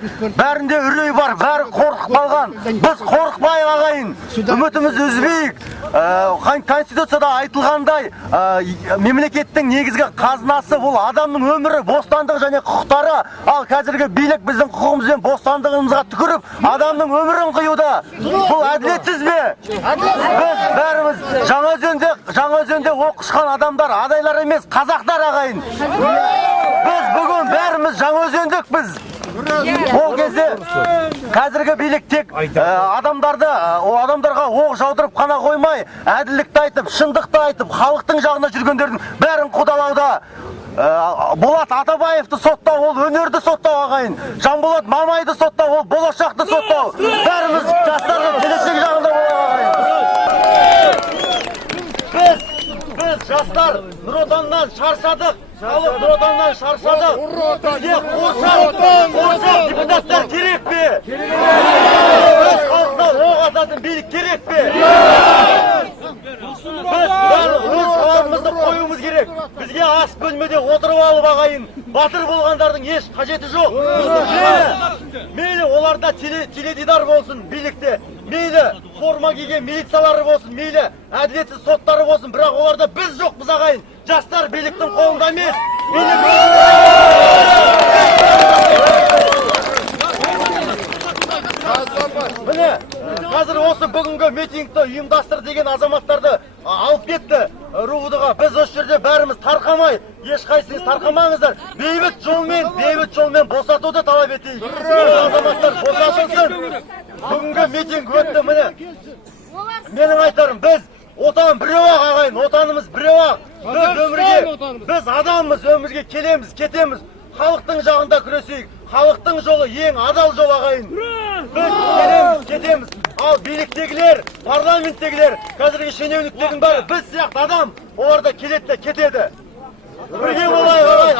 Бәрінде үрей бар, бәрі қорқып қалған. Біз қорқпайық ағайын. Үмітіміз үзбейік. Конституцияда айтылғандай, мемлекеттің негізгі қазынасы бұл адамның өмірі, бостандығы және құқықтары. Ал қазіргі билік біздің құқығымыз бен бостандығымызға түкіріп, адамның өмірін қиюда. Бұл әділетсіз бе? Біз бәріміз Жаңаөзенде оқышқан адамдар, адайлар емес, қазақтар ағайын. Біз бүгін бәріміз Жаңаөзендікпіз. Ол кезде қазіргі билік тек адамдарға оқ жаудырып қана қоймай, әділдікті айтып, шындықты айтып, халықтың жағына жүргендердің бәрін қудалауда. Болат Атабаевты соттау, ол өнерді соттау ағайын. Жанболат Мамайды соттау, ол болашақты соттау. Бәріміз жастарға келешек жағында болайық ағайын. Біз жастар Нұр Отаннан шаршадық. Халық Нұр Отаннан шаршадық. Бізге қоршақ депутаттар керек пе? Біз халықтан оқ ататын билік керек пе? Біз өз сауалымызды қоюымыз керек. Бізге ас бөлмеде отырып алып ағайын, батыр болғандардың еш қажеті жоқ. Мейлі оларда теледидар болсын билікте, мейлі форма киген милициялары болсын, мейлі әділетсіз соттары болсын, бірақ оларда біз жоқпыз ағайын. Жастар биліктің қолында емес. Міне, қазір осы бүгінгі митингті ұйымдастыр деген азаматтарды алып кетті РУВД-ға. Біз осы жерде бәріміз тарқамай, ешқайсыңыз тарқамаңыздар. Бейбіт жолмен босатуды талап етейік. Азаматтар босатылсын. Бүгінгі митинг өтті, міне. Менің айтарым, біз отан біреу-ақ ағайын, отанымыз біреу-ақ. Біз адамымыз, өмірге келеміз, кетеміз. Халықтың жағында күресейік. Халықтың жолы ең адал жол ағайын. Біз келеміз, кетеміз. Ал биліктегілер, парламенттегілер, қазіргі шенеуніктердің бәрі біз сияқты адам, олар да келеді, кетеді. Бірге болайық ағайын.